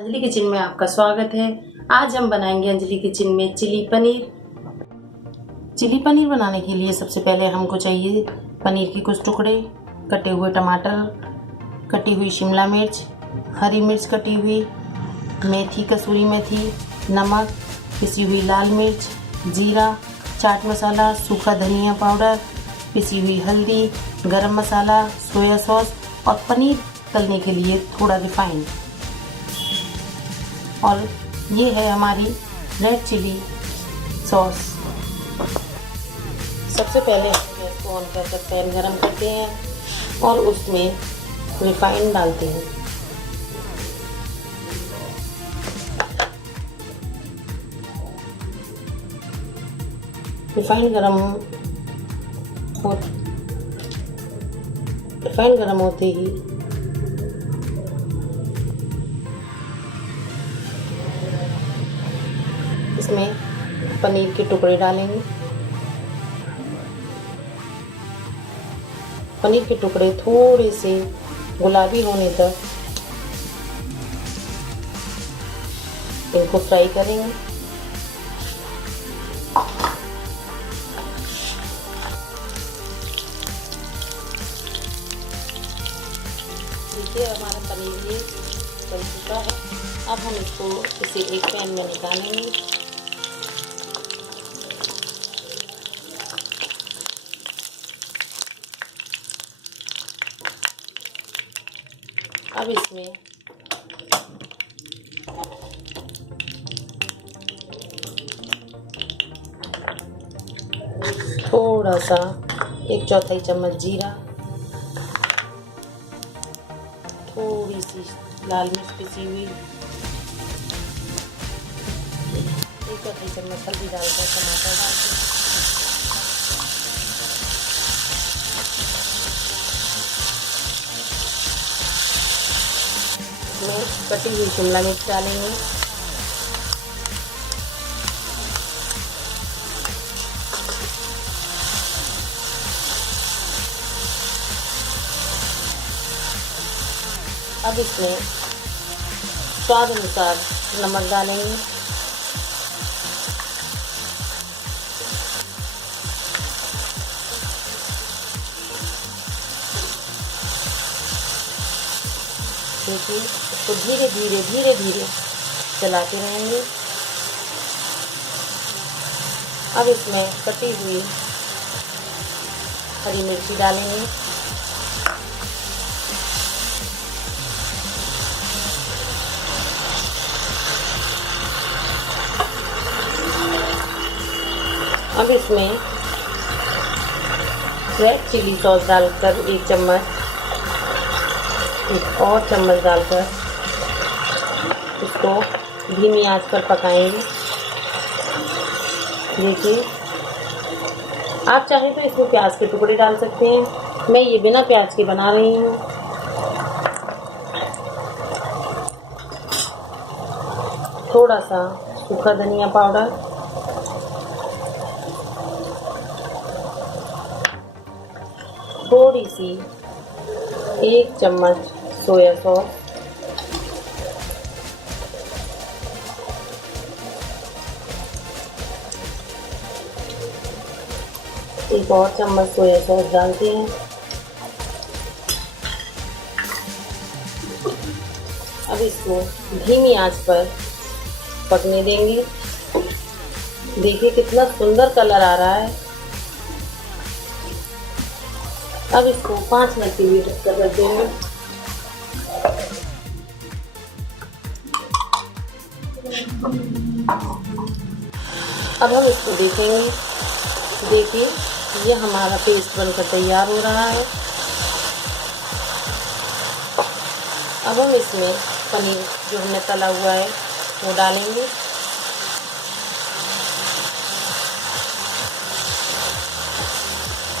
Anjali kitchen में आपका स्वागत है। आज हम बनाएंगे अंजलि किचन में चिली पनीर। चिली पनीर बनाने के लिए सबसे पहले हमको चाहिए पनीर के कुछ टुकड़े, कटे हुए टमाटर, कटी हुई शिमला मिर्च, हरी मिर्च कटी हुई, मेथी, कसूरी मेथी, नमक, पिसी हुई लाल मिर्च, जीरा, चाट मसाला, सूखा धनिया पाउडर, पिसी हुई हल्दी, गरम मसाला, सोया सॉस और पनीर तलने के लिए थोड़ा रिफाइंड। और ये है हमारी रेड चिली सॉस। सबसे पहले हम गैस को ऑन कर पैन गरम करते हैं और उसमें रिफाइंड डालते हैं। रिफाइंड गरम होते ही इसमें पनीर के टुकड़े डालेंगे। पनीर के टुकड़े थोड़े से गुलाबी होने तक इनको फ्राई करेंगे। देखिए हमारा पनीर ये बन चुका है। अब हम इसको इसे एक पैन में निकालेंगे। अब इसमें थोड़ा सा 1/4 चम्मच जीरा, थोड़ी सी लाल मिर्च पिसी हुई, 1/4 चम्मच हल्दी डालकर टमाटर डालकर इसमें कटी हुई शिमला मिर्च डालेंगे। अब इसमें स्वाद अनुसार नमक डालेंगे। देखिए इसको धीरे धीरे चलाते रहेंगे। अब इसमें कटी हुई हरी मिर्ची डालेंगे। अब इसमें रेड चिली सॉस डालकर 1 चम्मच, एक और चम्मच डालकर इसको धीमी आंच पर पकाएंगे। देखिए आप चाहें तो इसमें प्याज के टुकड़े डाल सकते हैं। मैं ये बिना प्याज के बना रही हूँ। थोड़ा सा सूखा धनिया पाउडर, थोड़ी सी 1 चम्मच सोया सॉस, एक और चम्मच सोया सॉस डालते हैं। अब इसको धीमी आंच पर पकने देंगे। देखिए कितना सुंदर कलर आ रहा है। अब इसको 5 मिनट के लिए ढक कर रख देंगे। अब हम इसको देखेंगे। देखिए ये हमारा पेस्ट बनकर तैयार हो रहा है। अब हम इसमें पनीर जो हमने तला हुआ है वो डालेंगे।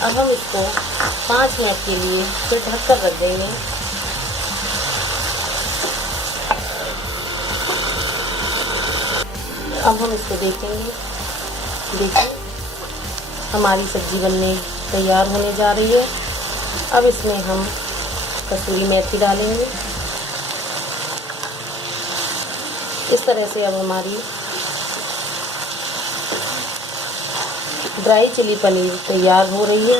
अब हम इसको 5 मिनट के लिए फिर ढक कर रख देंगे। अब हम इसको देखेंगे। देखिए हमारी सब्ज़ी बनने तैयार होने जा रही है। अब इसमें हम कसूरी मेथी डालेंगे। इस तरह से अब हमारी ड्राई चिली पनीर तैयार हो रही है।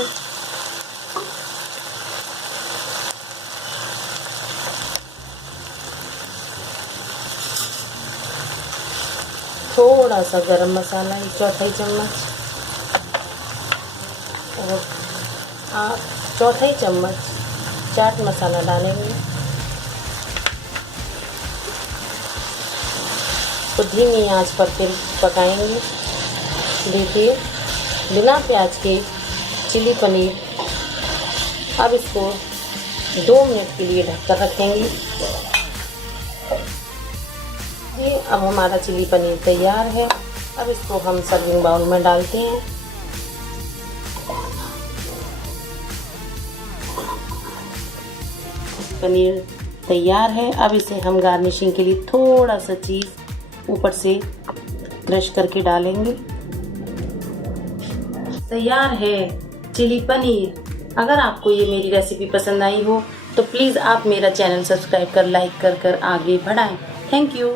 थोड़ा सा गरम मसाला 1/4 चम्मच और 1/4 चम्मच चाट मसाला डालेंगे। तो धीमी आंच पर फिर पकाएंगे। देखिए बिना प्याज के चिली पनीर। अब इसको 2 मिनट के लिए ढककर रखेंगे। ये अब हमारा चिली पनीर तैयार है। अब इसको हम सर्विंग बाउल में डालते हैं। पनीर तैयार है। अब इसे हम गार्निशिंग के लिए थोड़ा सा चीज़ ऊपर से क्रश करके डालेंगे। तैयार है चिली पनीर। अगर आपको ये मेरी रेसिपी पसंद आई हो तो प्लीज़ आप मेरा चैनल सब्सक्राइब कर लाइक कर आगे बढ़ाएं। Thank you.